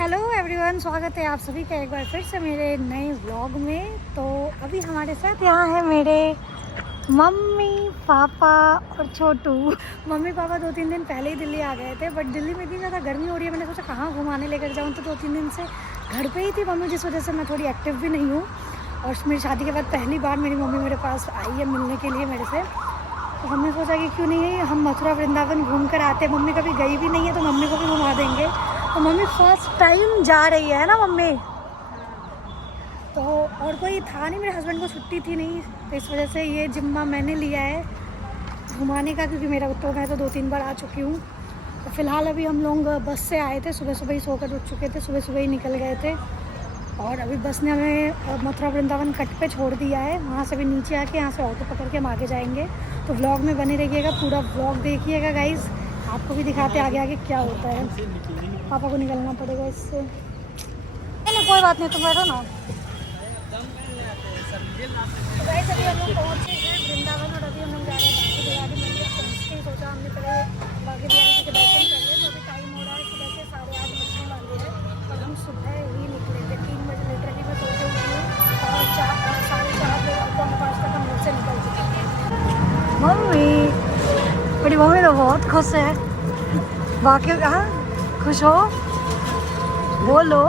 Hello everyone, स्वागत है आप सभी का एक बार फिर से मेरे नए व्लॉग में। तो अभी हमारे साथ यहाँ है मेरे मम्मी पापा और छोटू। मम्मी पापा 2-3 दिन पहले ही दिल्ली आ गए थे, बट दिल्ली में इतनी ज़्यादा गर्मी हो रही है, मैंने सोचा कहाँ घुमाने लेकर जाऊँ। तो 2-3 दिन से घर पे ही थी मम्मी, जिस वजह से मैं थोड़ी एक्टिव भी नहीं हूँ। और मेरी शादी के बाद पहली बार मेरी मम्मी मेरे पास आई है मिलने के लिए मेरे से। तो हमने सोचा कि क्यों नहीं हम मथुरा वृंदावन घूम कर आते। मम्मी कभी गई भी नहीं है तो मम्मी को भी घुमा देंगे। तो मम्मी फर्स्ट टाइम जा रही है ना मम्मी। तो और कोई था नहीं, मेरे हस्बैंड को छुट्टी थी नहीं, तो इस वजह से ये जिम्मा मैंने लिया है घुमाने का, क्योंकि मेरा तो मैं तो 2-3 बार आ चुकी हूँ। तो फ़िलहाल अभी हम लोग बस से आए थे, सुबह सुबह ही सोकर उठ चुके थे, सुबह सुबह ही निकल गए थे। और अभी बस ने हमें मथुरा वृंदावन कट पे छोड़ दिया है। वहाँ से भी नीचे आके यहाँ से ऑटो पकड़ के हम आगे जाएंगे। तो व्लॉग में बने रहिएगा, पूरा व्लॉग देखिएगा गाइज़। आपको भी दिखाते आगे आगे क्या होता है। पापा को निकलना पड़ेगा इससे। नहीं कोई बात नहीं, तुम बैठो ना। तो गाइस अभी हम लोग पहुँचे हैं वृंदावन और अभी हम लोग जा रहे हैं बाकी बिहारी मंदिर पहुँचते ही सोचा हमने पहले बाकी बिहारी जी के दर्शन कर लिए। तो अभी टाइम हो रहा है सुबह के 8:30 बजने वाले हैं और हम सुबह ही निकले थे 3 बजे। लिटरली मैं सोचे उठी हूँ और 4:30 बजे और 5 तक हम घर से निकल चुके हैं। मम्मी, बड़ी मम्मी तो बहुत खुश है। बाकी हाँ खुश हो, बोलो,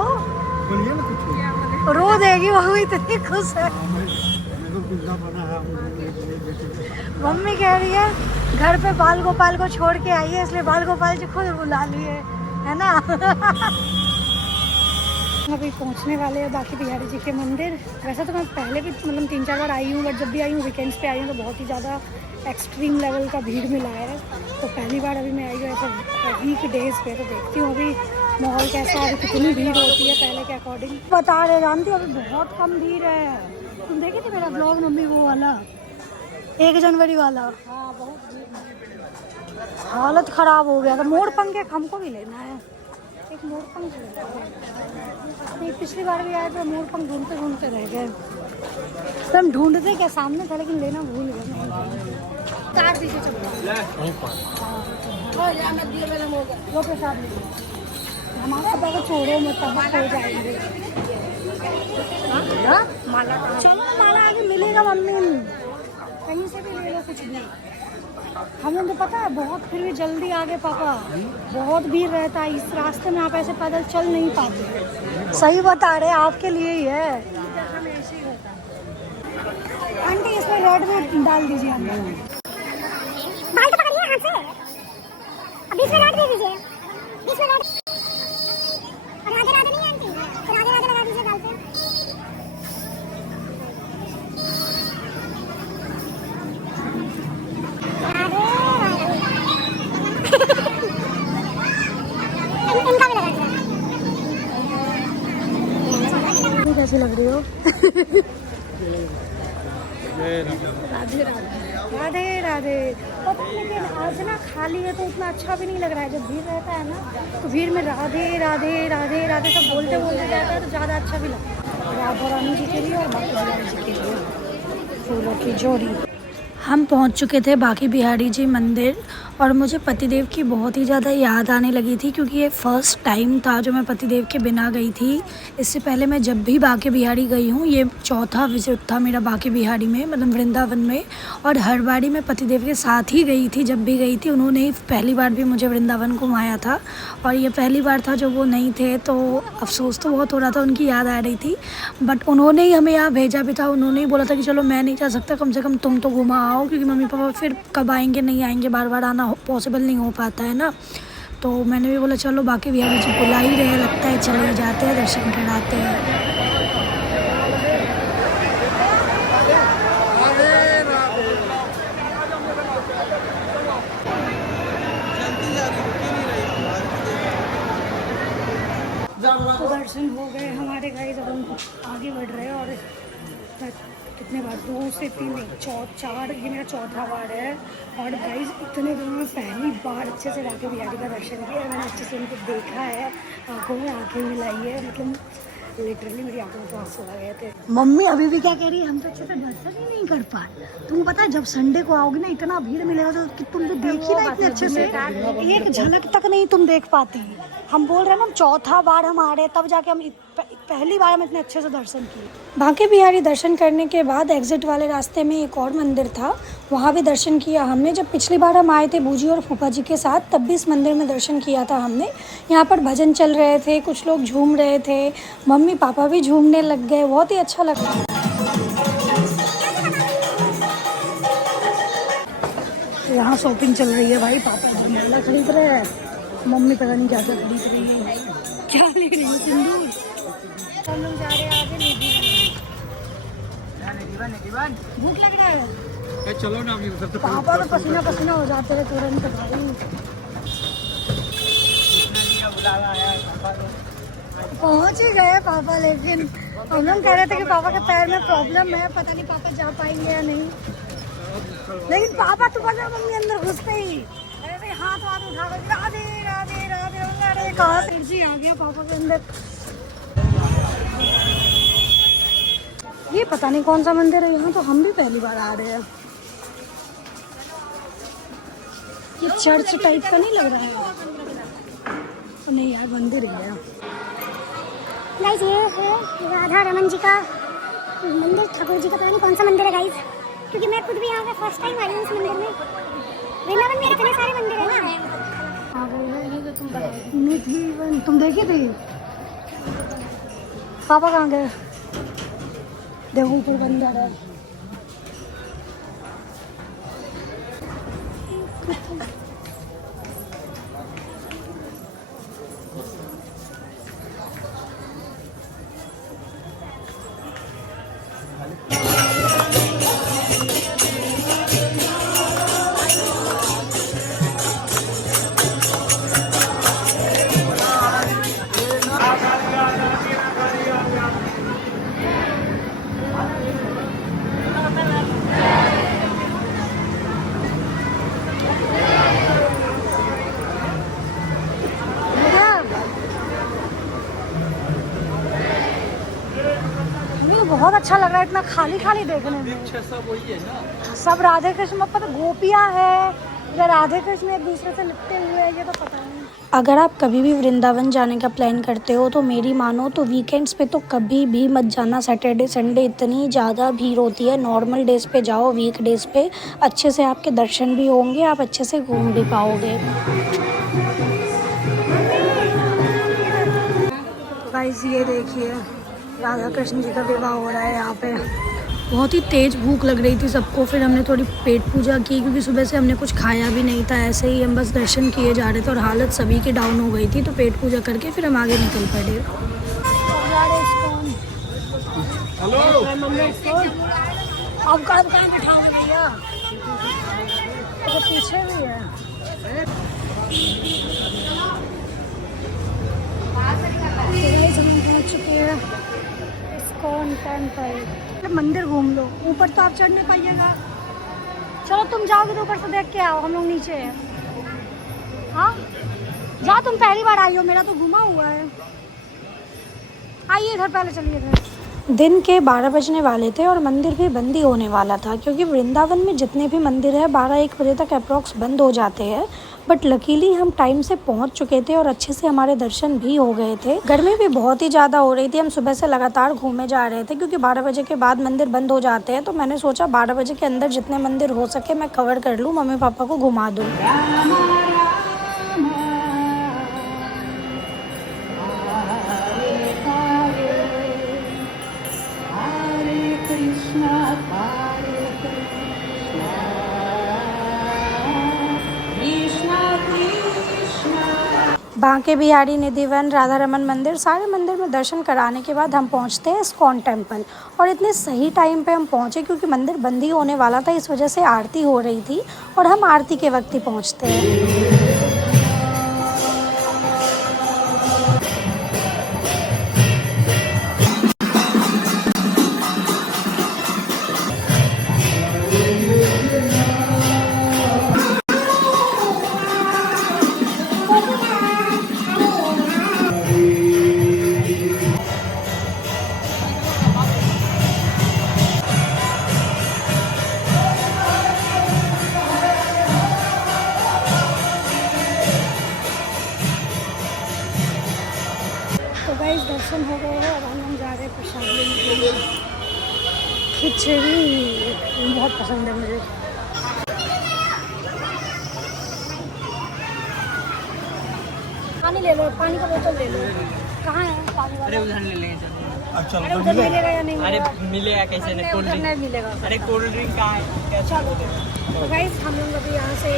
रो देगी वो, इतनी खुश है। मम्मी कह रही है घर पे बाल गोपाल को छोड़ के आई है, इसलिए बाल गोपाल जी खुद बुला लिए है ना। अभी पहुंचने वाले हैं बाकी बिहारी जी के मंदिर। वैसे तो मैं पहले भी 3-4 बार आई हूँ, बट जब भी आई हूँ वीकेंड्स पे आई हूँ तो बहुत ही ज़्यादा एक्सट्रीम लेवल का भीड़ मिला है। तो पहली बार अभी मैं आई हूँ ऐसे वीक डेज पे। तो देखती हूँ अभी माहौल कैसा है, अभी कितनी भीड़ होती है पहले के अकॉर्डिंग। बता रहे जानती हो अभी बहुत कम भीड़ है। तुम देखे थे मेरा ब्लॉग मम्मी, वो वाला 1 जनवरी वाला? हाँ बहुत भीड़, हालत ख़राब हो गया था। मोड़ पंख हमको भी लेना है, एक मोड़ पंख नहीं, पिछली बार भी आए थे मोड़ पंख ढूंढते ढूंढते रह गए। तो हम ढूंढते क्या सामने था, लेकिन लेना भूल गए। कार दीजिए चलो, वो प्रसाद लीजिए। हमारा पापा को छोड़ो मत, पापा खो जाएंगे। माला चलो, माला आगे मिलेगा मम्मी, कहीं से भी ले लो कुछ भी। हम लोग को पता है बहुत, फिर भी जल्दी आ गए पापा। बहुत भीड़ रहता है इस रास्ते में, आप ऐसे पैदल चल नहीं पाते। सही बता रहे, आपके लिए ही है। ऐसे ही होता है। आंटी इसमें रेड में डाल दीजिए, हम बाल तो पकड़िए हाथ से, बीच में रेड दे दीजिए, बीच में रेड। और राधे राधे नहीं आंटी, तो राधे राधे लगा दीजिए गाल पे। इनका भी लगा दीजिए। कैसी लग रही हो? राधे राधे राधे। पता है लेकिन आज ना खाली है तो उतना अच्छा भी नहीं लग रहा है। जब भीड़ रहता है ना तो भीड़ में राधे राधे राधे राधे सब बोलते बोलते जाता है तो ज़्यादा अच्छा भी लगता है। राधा रानी जी के लिए और बाकी बिहारी जी के लिए फूलों की जोड़ी। हम पहुंच चुके थे बाकी बिहारी जी मंदिर और मुझे पतिदेव की बहुत ही ज़्यादा याद आने लगी थी, क्योंकि ये फ़र्स्ट टाइम था जो मैं पतिदेव के बिना गई थी। इससे पहले मैं जब भी बाकी बिहारी गई हूँ, ये चौथा विजिट था मेरा बाकी बिहारी में, मतलब वृंदावन में। और हर बारी मैं पतिदेव के साथ ही गई थी, जब भी गई थी उन्होंने ही पहली बार भी मुझे वृंदावन घुमाया था। और ये पहली बार था जो वो नहीं थे, तो अफसोस तो बहुत हो रहा था, उनकी याद आ रही थी। बट उन्होंने ही हमें यहाँ भेजा भी था, उन्होंने ही बोला था कि चलो मैं नहीं जा सकता, कम से कम तुम तो घुमा आओ, क्योंकि मम्मी पापा फिर कब आएंगे नहीं आएंगे, बार बार आना पॉसिबल नहीं हो पाता है ना। तो मैंने भी बोला चलो बाकी बिहारी जी बुला ही रहे, लगता है चले जाते हैं, दर्शन कराते हैं। तो दर्शन हो गए हमारे गाइस, अब हम आगे बढ़ रहे हैं। और कितने बार 2 से 3 4, ये मेरा चौथा बार है। और गाइस इतने दिनों में पहली बार अच्छे से बाकी बिहारी का दर्शन किया, मैंने अच्छे से उनको देखा है, आंखों में आंखें मिलाई है। मतलब लिटरली मेरी आंखों में तो आंसू आ गए थे। मम्मी अभी भी क्या कह रही है, हम तो अच्छे से दर्शन ही नहीं कर पाए। तुमको पता है जब संडे को आओगे ना इतना भीड़ मिलेगा तो कि तुम तो देख ही ना इतने अच्छे से, एक झलक तक नहीं तुम देख पाती। हम बोल रहे हैं ना चौथा बार हम आ रहे हैं तब जाके हम पहली बार हम इतने अच्छे से दर्शन किए। बांके बिहारी दर्शन करने के बाद एग्जिट वाले रास्ते में एक और मंदिर था, वहाँ भी दर्शन किया हमने। जब पिछली बार हम आए थे बूजी और फूफा जी के साथ तब भी इस मंदिर में दर्शन किया था हमने। यहाँ पर भजन चल रहे थे, कुछ लोग झूम रहे थे, मम्मी पापा भी झूमने लग गए, बहुत ही अच्छा लगा। यहाँ शॉपिंग चल रही है भाई, पापा जी माला खरीद रहे हैं, मम्मी पता नहीं क्या क्या खरीद रही है। क्या ले रही है सिंदूर? हम लोग जा रहे हैं आगे निधिवन। भूख लग रहा है? चलो ना अभी उधर। पापा तो पसीना पसीना हो जाते हैं तुरंत भाई। पहुंच ही गए पापा, लेकिन हम लोग कह रहे थे कि पापा के पैर में प्रॉब्लम है, पता नहीं पापा जा पाएंगे या नहीं। लेकिन पापा तो बता मम्मी अंदर घुसते ही ऐसे हाथ उठा कर राधे राधे राधे, अरे कहाँ से एनर्जी आ गया पापा के अंदर। ये पता नहीं कौन सा मंदिर है, यहाँ तो हम भी पहली बार आ रहे हैं। ये चर्च टाइप का नहीं लग रहा है? तो नहीं यार मंदिर ही है। गाइस ये है राधा रमन जी का मंदिर, ठाकुर जी का पता नहीं कौन सा मंदिर है गाइस, क्योंकि मैं खुद भी यहाँ पे फर्स्ट टाइम आई हूँ इस मंदिर में। वृंदावन में इतने सारे मंदिर है ना। आ गए हैं ये जो तुम बताओ निधिवन, तुम देखी थी? पापा कहाँ गए? देखो ऊपर बंदर है। बहुत अच्छा लग रहा है, इतना खाली खाली देखने में। सब वही है ना, सब राधे कृष्ण, मत पता गोपियाँ है या राधे कृष्ण एक दूसरे से लिपटे हुए हैं, ये तो पता नहीं। अगर आप कभी भी वृंदावन जाने का प्लान करते हो तो मेरी मानो तो वीकेंड्स पे तो कभी भी मत जाना। सैटरडे संडे इतनी ज़्यादा भीड़ होती है। नॉर्मल डेज पे जाओ, वीक डेज पे अच्छे से आपके दर्शन भी होंगे, आप अच्छे से घूम भी पाओगे। गाइस ये देखिए राधा कृष्ण जी का विवाह हो रहा है यहाँ पे। बहुत ही तेज़ भूख लग रही थी सबको, फिर हमने थोड़ी पेट पूजा की क्योंकि सुबह से हमने कुछ खाया भी नहीं था, ऐसे ही हम बस दर्शन किए जा रहे थे और हालत सभी की डाउन हो गई थी, तो पेट पूजा करके फिर हम आगे निकल पड़े। अब कहाँ बैठाओगे भैया? तो पीछे भी है। हम पहुँच चुके हैं इस्कॉन टेम्पल। मंदिर घूम लो, ऊपर तो आप चढ़ नहीं पाइएगा। चलो तुम जाओगे तो ऊपर से देख के आओ, हम लोग नीचे हैं। हाँ जाओ, तुम पहली बार आई हो, मेरा तो घुमा हुआ है। आइए इधर, पहले चलिए इधर। दिन के 12 बजने वाले थे और मंदिर भी बंद ही होने वाला था, क्योंकि वृंदावन में जितने भी मंदिर है 12-1 बजे तक अप्रॉक्स बंद हो जाते हैं। बट लकीली हम टाइम से पहुंच चुके थे और अच्छे से हमारे दर्शन भी हो गए थे। गर्मी भी बहुत ही ज़्यादा हो रही थी, हम सुबह से लगातार घूमे जा रहे थे क्योंकि 12 बजे के बाद मंदिर बंद हो जाते हैं। तो मैंने सोचा 12 बजे के अंदर जितने मंदिर हो सके मैं कवर कर लूँ, मम्मी पापा को घुमा दूँ। बांके बिहारी, निधिवन, राधा रमन मंदिर, सारे मंदिर में दर्शन कराने के बाद हम पहुंचते हैं इस्कॉन टेम्पल। और इतने सही टाइम पे हम पहुंचे क्योंकि मंदिर बंद ही होने वाला था, इस वजह से आरती हो रही थी और हम आरती के वक्त ही पहुंचते हैं। तो गाइस दर्शन हो गए हैं, अब हम जा रहे हैं प्रसाद लेने के लिए। खिचड़ी बहुत पसंद है मुझे। पानी ले लो, पानी का बोतल ले लो। कहाँ है पानी वाला? अरे उधर ले लेंगे। अरे उधर मिलेगा या नहीं अरे मिलेगा? मिलेगा कैसे नहीं? कोल्ड ड्रिंक नहीं मिलेगा। अरे कोल्ड ड्रिंक कहाँ है? चलो तो गाइस हम लोग अभी यहाँ से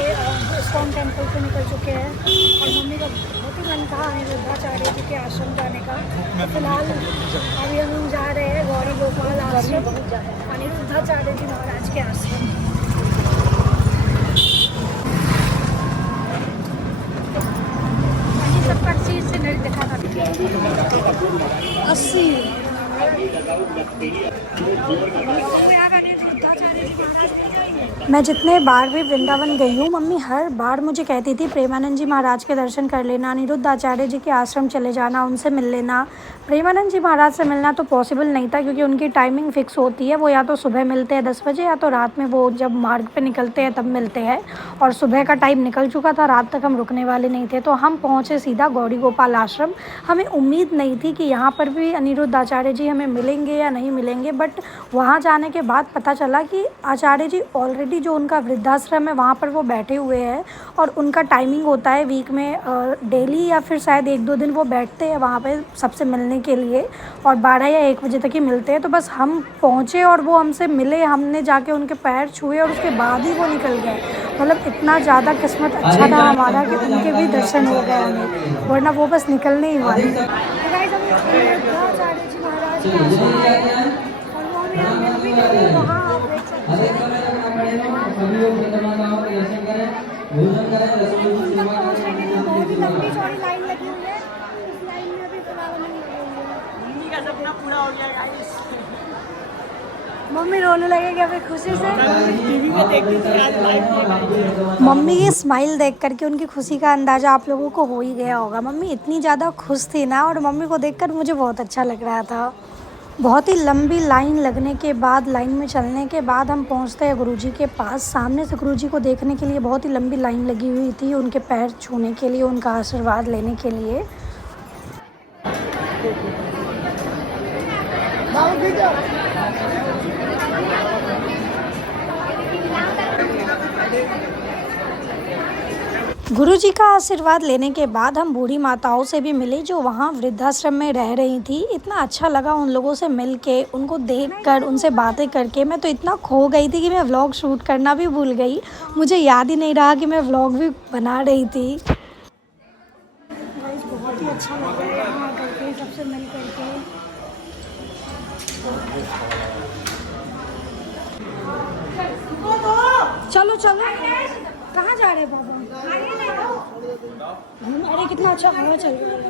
इस्कॉन टेम्पल से निकल चुके हैं और मम्मी का बहुत ही मन था अनिरुद्धाचार्य जी के आश्रम जाने का। तो फिलहाल अभी हम लोग जा रहे हैं गौरी गोपाल आश्रम, अनिरुद्धाचार्य जी महाराज के आश्रम। सबका चीज से नहीं देखा था 80 मैं जितने बार भी वृंदावन गई हूँ मम्मी हर बार मुझे कहती थी प्रेमानंद जी महाराज के दर्शन कर लेना, अनिरुद्धाचार्य जी के आश्रम चले जाना, उनसे मिल लेना। प्रेमानंद जी महाराज से मिलना तो पॉसिबल नहीं था क्योंकि उनकी टाइमिंग फ़िक्स होती है, वो या तो सुबह मिलते हैं 10 बजे या तो रात में वो जब मार्ग पे निकलते हैं तब मिलते हैं। और सुबह का टाइम निकल चुका था, रात तक हम रुकने वाले नहीं थे, तो हम पहुँचे सीधा गौरी गोपाल आश्रम। हमें उम्मीद नहीं थी कि यहाँ पर भी अनिरुद्धाचार्य जी हमें मिलेंगे या नहीं मिलेंगे, बट वहाँ जाने के बाद पता चला कि आचार्य जी ऑलरेडी जो उनका वृद्धाश्रम है वहाँ पर वो बैठे हुए हैं और उनका टाइमिंग होता है वीक में डेली या फिर शायद 1-2 दिन वो बैठते हैं वहाँ पे सबसे मिलने के लिए और 12 या 1 बजे तक ही मिलते हैं। तो बस हम पहुँचे और वो हमसे मिले, हमने जाके उनके पैर छुए और उसके बाद ही वो निकल गए। मतलब इतना ज़्यादा किस्मत अच्छा था हमारा कि उनके भी दर्शन हो गए हमें, वरना वो बस निकलने ही वाले थे। बहुत ही लंबी चौड़ी लाइन लगी हुई है, इस लाइन में अभी फिलहाल नहीं लगी हुई है। मम्मी का सपना पूरा हो गया गाइस। मम्मी रोने लगेगी अभी खुशी से। टीवी में देखती थी, आज लाइव देखा। मम्मी की स्माइल देख करके उनकी खुशी का अंदाज़ा आप लोगों को हो ही गया होगा। मम्मी इतनी ज़्यादा खुश थी ना, और मम्मी को देखकर मुझे बहुत अच्छा लग रहा था। बहुत ही लंबी लाइन लगने के बाद, लाइन में चलने के बाद हम पहुंचते हैं गुरुजी के पास। सामने से गुरुजी को देखने के लिए बहुत ही लंबी लाइन लगी हुई थी, उनके पैर छूने के लिए, उनका आशीर्वाद लेने के लिए। गुरुजी का आशीर्वाद लेने के बाद हम बूढ़ी माताओं से भी मिले जो वहाँ वृद्धाश्रम में रह रही थी। इतना अच्छा लगा उन लोगों से मिल के, उनको देखकर, उनसे बातें करके। मैं तो इतना खो गई थी कि मैं व्लॉग शूट करना भी भूल गई, मुझे याद ही नहीं रहा कि मैं व्लॉग भी बना रही थी। बहुत ही अच्छा लगा यहाँ करके, सबसे मिल करके। चलो चलो, कहाँ जा रहे हैं पापा? अरे कितना अच्छा हवा चल रहा है।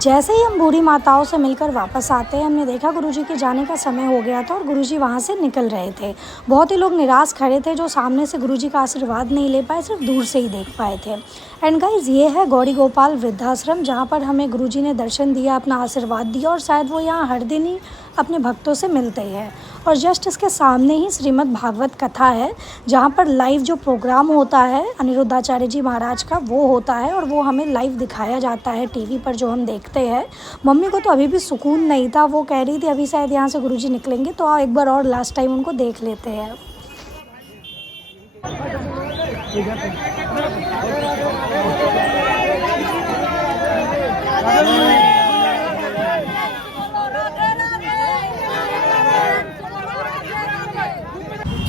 जैसे ही हम बूढ़ी माताओं से मिलकर वापस आते हैं, हमने देखा गुरुजी के जाने का समय हो गया था और गुरुजी वहाँ से निकल रहे थे। बहुत ही लोग निराश खड़े थे जो सामने से गुरुजी का आशीर्वाद नहीं ले पाए, सिर्फ दूर से ही देख पाए थे। एंड गाइज, ये है गौरी गोपाल वृद्धाश्रम, जहाँ पर हमें गुरुजी ने दर्शन दिया, अपना आशीर्वाद दिया, और शायद वो यहाँ हर दिन ही अपने भक्तों से मिलते हैं। और जस्ट इसके सामने ही श्रीमद् भागवत कथा है, जहाँ पर लाइव जो प्रोग्राम होता है अनिरुद्धाचार्य जी महाराज का, वो होता है और वो हमें लाइव दिखाया जाता है टीवी पर, जो हम देखते हैं। मम्मी को तो अभी भी सुकून नहीं था, वो कह रही थी अभी शायद यहाँ से गुरुजी निकलेंगे, तो एक बार और लास्ट टाइम उनको देख लेते हैं।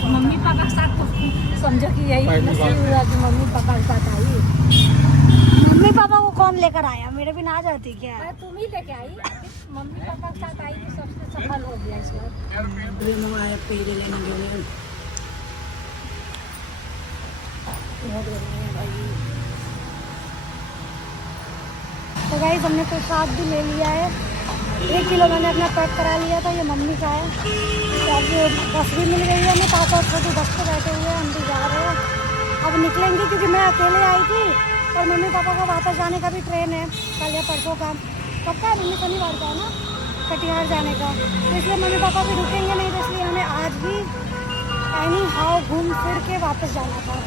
मम्मी पापा के साथ समझो कि यही नसीब हुआ कि मम्मी पापा के साथ आई। मम्मी पापा को कौन लेकर आया? मेरे बिना आ जाती क्या? मैं तुम ही लेके आई, मम्मी पापा के साथ आई तो सबसे सफल हो गया इस बार। तो गाइस, हमने प्रसाद भी ले लिया है, 1 किलो मैंने अपना पैक करा लिया था, ये मम्मी का है। तो अब बस भी मिल गई है, हमें पापा और छोटू बस पे बैठे हुए हैं, हम भी जा रहे हैं। अब निकलेंगे क्योंकि मैं अकेले आई थी और मम्मी पापा का वापस जाने का भी ट्रेन है कल या परसों का। कब का? मम्मी शनिवार का है ना, कटिहार जाने का। तो इसलिए मम्मी पापा भी रुकेंगे नहीं, तो इसलिए हमें आज भी एनी हाउ घूम फिर के वापस जाना था।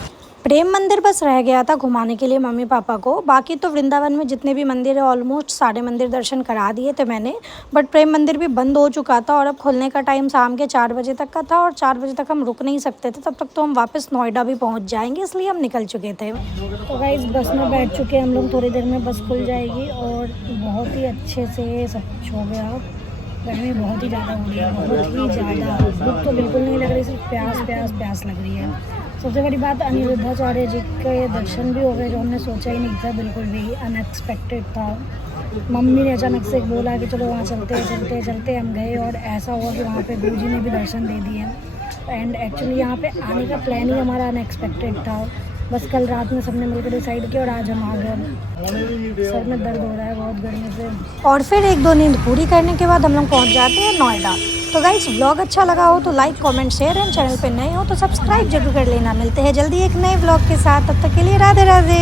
प्रेम मंदिर बस रह गया था घुमाने के लिए मम्मी पापा को। बाकी तो वृंदावन में जितने भी मंदिर है ऑलमोस्ट सारे मंदिर दर्शन करा दिए थे मैंने। बट प्रेम मंदिर भी बंद हो चुका था और अब खुलने का टाइम शाम के 4 बजे तक का था और 4 बजे तक हम रुक नहीं सकते थे, तब तक तो हम वापस नोएडा भी पहुंच जाएंगे, इसलिए हम निकल चुके थे। तो गाइस बस में बैठ चुके हम लोग, थोड़ी देर में बस खुल जाएगी और बहुत ही अच्छे से सब कुछ हो गया। गर्मी बहुत ही ज़्यादा हो रही है, बहुत ही ज़्यादा। भूख तो बिल्कुल नहीं लग रही, सिर्फ प्यास लग रही है। सबसे बड़ी बात अनिरुद्धाचार्य जी के दर्शन भी हो गए, जो हमने सोचा ही नहीं था, बिल्कुल भी अनएक्सपेक्टेड था। मम्मी ने अचानक से बोला कि चलो वहाँ चलते हम गए और ऐसा हुआ कि वहाँ पे गुरुजी ने भी दर्शन दे दिए। एंड एक्चुअली यहाँ पे आने का प्लान ही हमारा अनएक्सपेक्टेड था। बस कल रात में सबने मिलकर डिसाइड किया और आज हम आ गए। सर में दर्द हो रहा है बहुत गर्मी से। और फिर 1-2 नींद पूरी करने के बाद हम लोग पहुँच जाते हैं नोएडा। तो गाइस व्लॉग अच्छा लगा हो तो like comment share and channel पे नए हो तो सब्सक्राइब जरूर कर लेना। मिलते हैं जल्दी एक नए व्लॉग के साथ, तब तक के लिए राधे राधे।